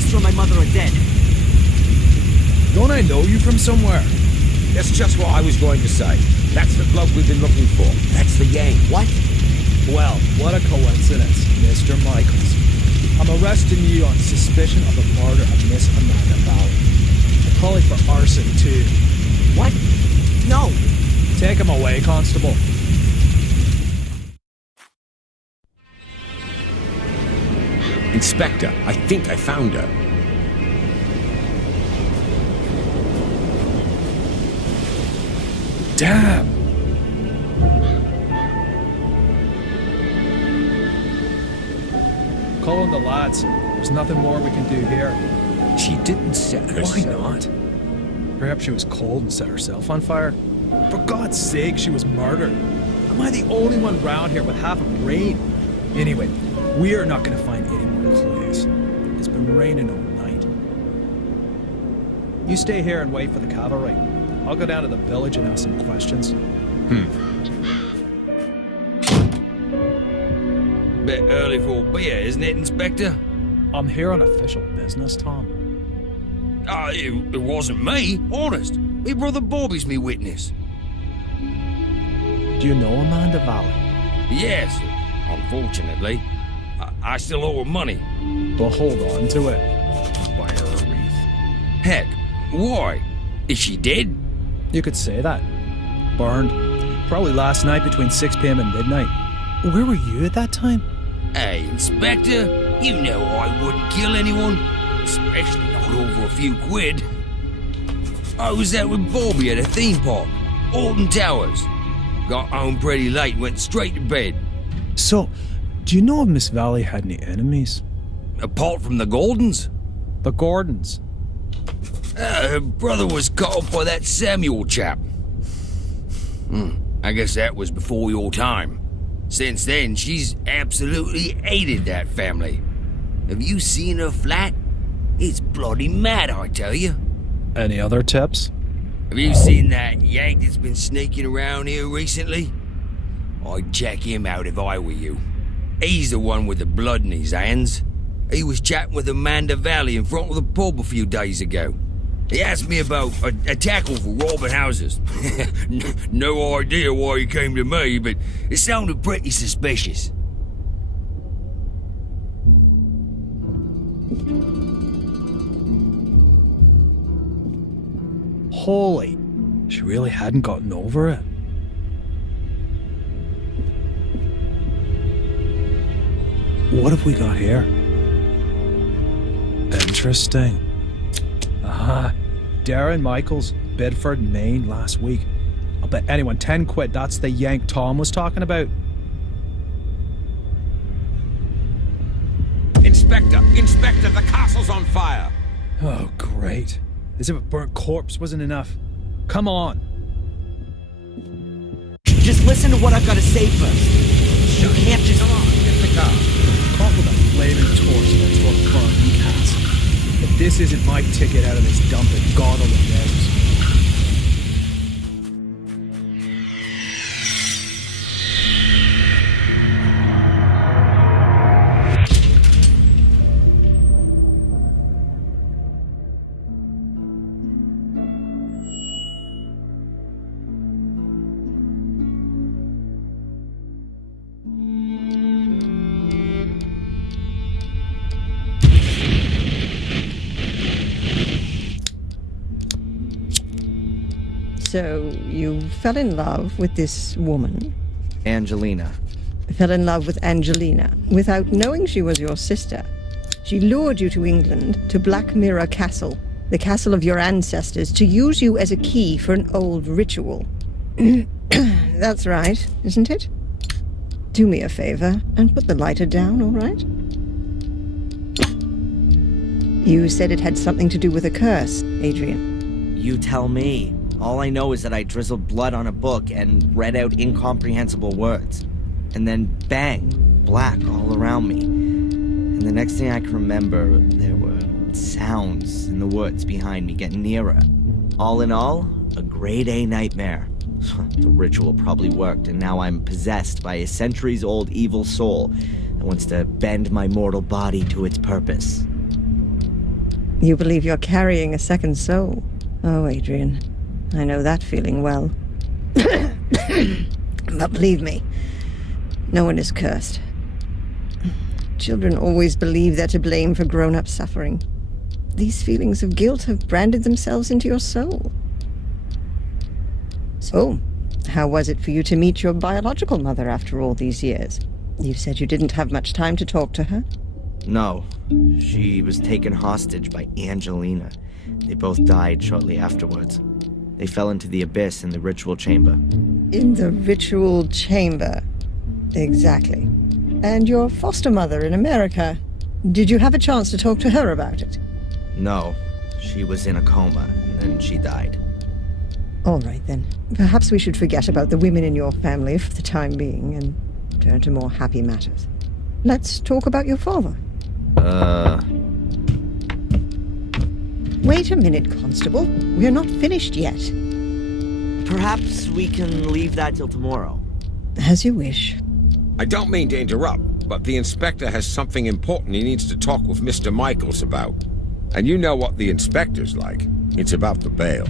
sister and my mother are dead. Don't I know you from somewhere? That's just what I was going to say. That's the bloke we've been looking for. That's the Yang. What? Well, what a coincidence, Mr. Michaels. I'm arresting you on suspicion of the murder of Miss Amanda Valley. And probably for arson, too. What? No. Take him away, Constable. Inspector, I think I found her. Damn! Call in the lads. There's nothing more we can do here. She didn't set herself. Why not? Perhaps she was cold and set herself on fire. For God's sake, she was murdered. Am I the only one round here with half a brain? Anyway, we are not going to find any more clues. It's been raining all night. You stay here and wait for the cavalry. I'll go down to the village and ask some questions. Bit early for a beer, isn't it, Inspector? I'm here on official business, Tom. It wasn't me, honest. Me brother Bobby's me witness. Do you know Amanda Valley? Yes, unfortunately. I still owe her money. Well, hold on to it. Buy her a wreath. Heck, why? Is she dead? You could say that. Burned. Probably last night between 6 p.m. and midnight. Where were you at that time? Hey, Inspector, you know I wouldn't kill anyone. Especially not over a few quid. I was out with Bobby at a theme park, Alton Towers. Got home pretty late and went straight to bed. So, do you know if Miss Valley had any enemies? Apart from the Gordons? The Gordons. Her brother was cut off by that Samuel chap. I guess that was before your time. Since then, she's absolutely hated that family. Have you seen her flat? It's bloody mad, I tell you. Any other tips? Have you seen that Yank that's been sneaking around here recently? I'd check him out if I were you. He's the one with the blood in his hands. He was chatting with Amanda Valley in front of the pub a few days ago. He asked me about a tackle for robbing houses. No idea why he came to me, but it sounded pretty suspicious. Holy, she really hadn't gotten over it. What have we got here? Interesting. Darren Michaels, Bedford, Maine, last week. I'll bet anyone 10 quid that's the Yank Tom was talking about. Inspector, the castle's on fire. Oh, great. As if a burnt corpse wasn't enough. Come on. Just listen to what I've got to say first. You can't just... Come on, get the car. Caught with a flaming torch next to a burning castle. If this isn't my ticket out of this dumping, God only knows. So, you fell in love with this woman? Angelina. Fell in love with Angelina, without knowing she was your sister. She lured you to England, to Black Mirror Castle, the castle of your ancestors, to use you as a key for an old ritual. That's right, isn't it? Do me a favor, and put the lighter down, all right? You said it had something to do with a curse, Adrian. You tell me. All I know is that I drizzled blood on a book and read out incomprehensible words. And then bang, black all around me. And the next thing I can remember, there were sounds in the woods behind me getting nearer. All in all, a grade A nightmare. The ritual probably worked, and now I'm possessed by a centuries-old evil soul that wants to bend my mortal body to its purpose. You believe you're carrying a second soul. Oh, Adrian, I know that feeling well. But believe me, no one is cursed. Children always believe they're to blame for grown-up suffering. These feelings of guilt have branded themselves into your soul. So, how was it for you to meet your biological mother after all these years? You said you didn't have much time to talk to her. No, she was taken hostage by Angelina. They both died shortly afterwards. They fell into the abyss in the ritual chamber. In the ritual chamber. Exactly. And your foster mother in America. Did you have a chance to talk to her about it? No, she was in a coma, and then she died. All right, then. Perhaps we should forget about the women in your family for the time being and turn to more happy matters. Let's talk about your father. Wait a minute, Constable. We're not finished yet. Perhaps we can leave that till tomorrow. As you wish. I don't mean to interrupt, but the inspector has something important he needs to talk with Mr. Michaels about. And you know what the inspector's like. It's about the bail.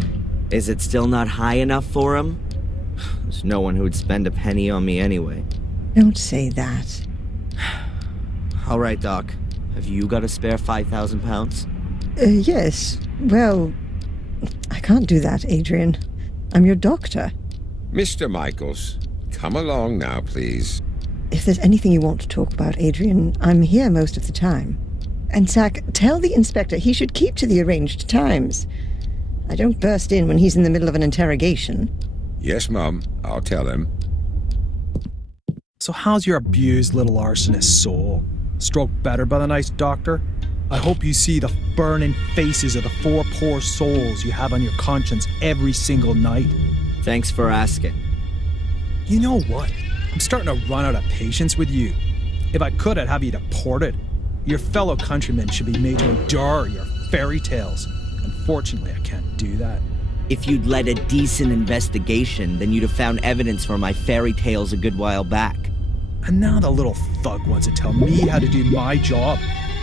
Is it still not high enough for him? There's no one who would spend a penny on me anyway. Don't say that. All right, Doc. Have you got a spare 5,000 pounds? Yes. Well, I can't do that, Adrian. I'm your doctor. Mr. Michaels, come along now, please. If there's anything you want to talk about, Adrian, I'm here most of the time. And Zach, tell the inspector he should keep to the arranged times. I don't burst in when he's in the middle of an interrogation. Yes, Mum, I'll tell him. So how's your abused little arsonist soul? Stroke better by the nice doctor? I hope you see the burning faces of the 4 poor souls you have on your conscience every single night. Thanks for asking. You know what? I'm starting to run out of patience with you. If I could, I'd have you deported. Your fellow countrymen should be made to endure your fairy tales. Unfortunately, I can't do that. If you'd led a decent investigation, then you'd have found evidence for my fairy tales a good while back. And now the little thug wants to tell me how to do my job.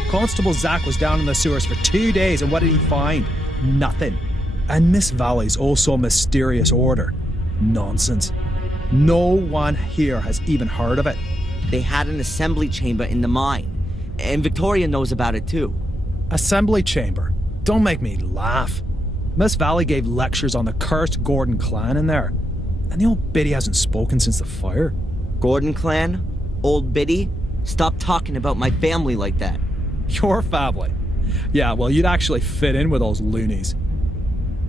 Constable Zach was down in the sewers for 2 days, and what did he find? Nothing. And Miss Valley's also mysterious order. Nonsense. No one here has even heard of it. They had an assembly chamber in the mine. And Victoria knows about it too. Assembly chamber? Don't make me laugh. Miss Valley gave lectures on the cursed Gordon clan in there. And the old biddy hasn't spoken since the fire. Gordon clan? Old biddy? Stop talking about my family like that. Your family? Yeah, well, you'd actually fit in with those loonies.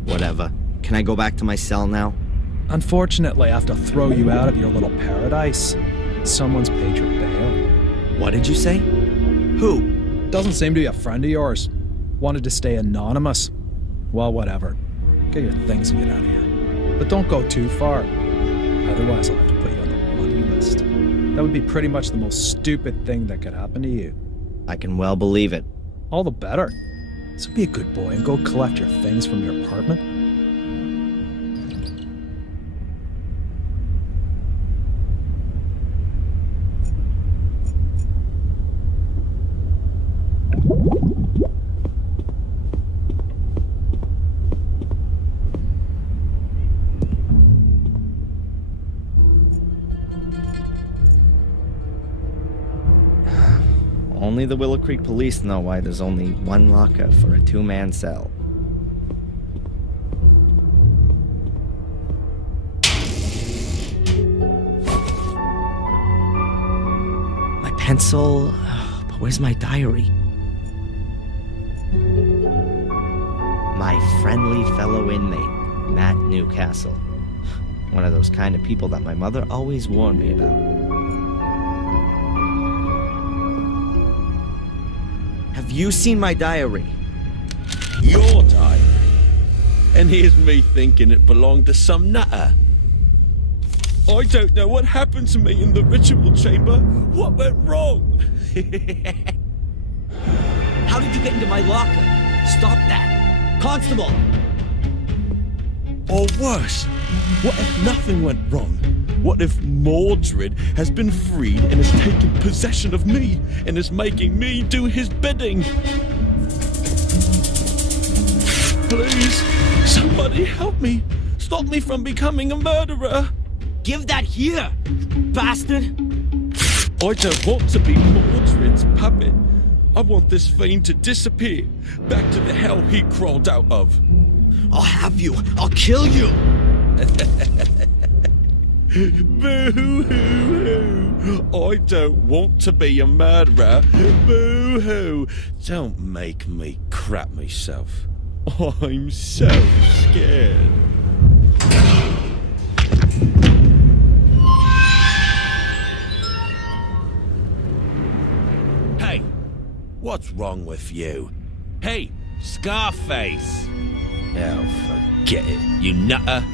Whatever. Can I go back to my cell now? Unfortunately, I have to throw you out of your little paradise. Someone's paid your bail. What did you say? Who? Doesn't seem to be a friend of yours. Wanted to stay anonymous. Well, whatever. Get your things and get out of here. But don't go too far. Otherwise, I'll have to put you on the wanted list. That would be pretty much the most stupid thing that could happen to you. I can well believe it. All the better. So be a good boy and go collect your things from your apartment. Only the Willow Creek police know why there's only one locker for a 2-man cell. My pencil... but where's my diary? My friendly fellow inmate, Matt Newcastle. One of those kind of people that my mother always warned me about. Have you seen my diary? Your diary? And here's me thinking it belonged to some nutter. I don't know what happened to me in the ritual chamber. What went wrong? How did you get into my locker? Stop that! Constable! Or worse, what if nothing went wrong? What if Mordred has been freed and has taken possession of me and is making me do his bidding? Please, somebody help me. Stop me from becoming a murderer. Give that here, bastard! I don't want to be Mordred's puppet. I want this fiend to disappear, back to the hell he crawled out of. I'll have you. I'll kill you. Boo-hoo-hoo. I don't want to be a murderer. Boo-hoo. Don't make me crap myself. I'm so scared. Hey, what's wrong with you? Hey, Scarface. Oh, forget it, you nutter.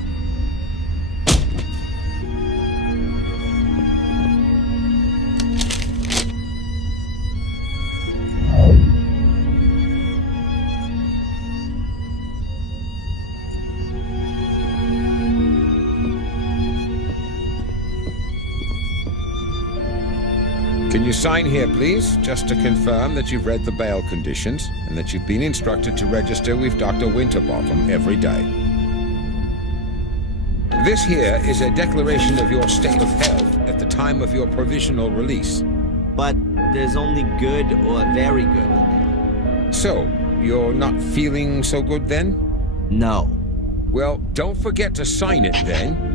Can you sign here, please, just to confirm that you've read the bail conditions and that you've been instructed to register with Dr. Winterbottom every day. This here is a declaration of your state of health at the time of your provisional release. But there's only good or very good on there. So, you're not feeling so good then? No. Well, don't forget to sign it then.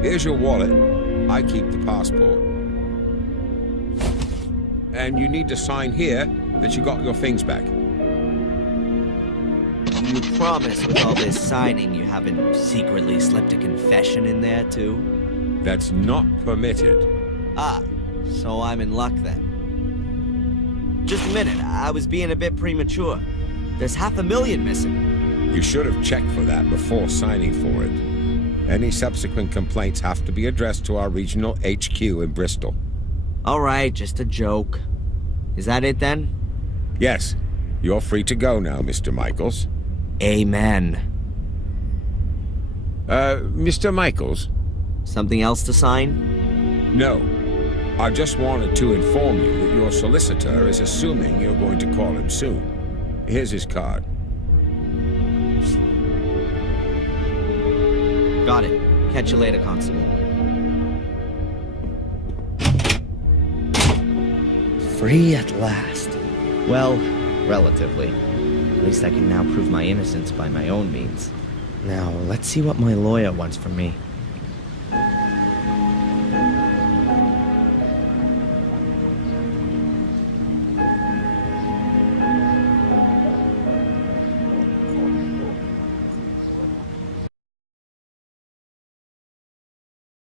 Here's your wallet. I keep the passport. And you need to sign here that you got your things back. You promise with all this signing you haven't secretly slipped a confession in there, too? That's not permitted. Ah, so I'm in luck then. Just a minute, I was being a bit premature. There's $500,000 missing. You should have checked for that before signing for it. Any subsequent complaints have to be addressed to our regional HQ in Bristol. All right, just a joke. Is that it then? Yes, you're free to go now, Mr. Michaels. Amen. Mr. Michaels? Something else to sign? No. I just wanted to inform you that your solicitor is assuming you're going to call him soon. Here's his card. Got it. Catch you later, Constable. Free at last. Well, relatively. At least I can now prove my innocence by my own means. Now, let's see what my lawyer wants from me.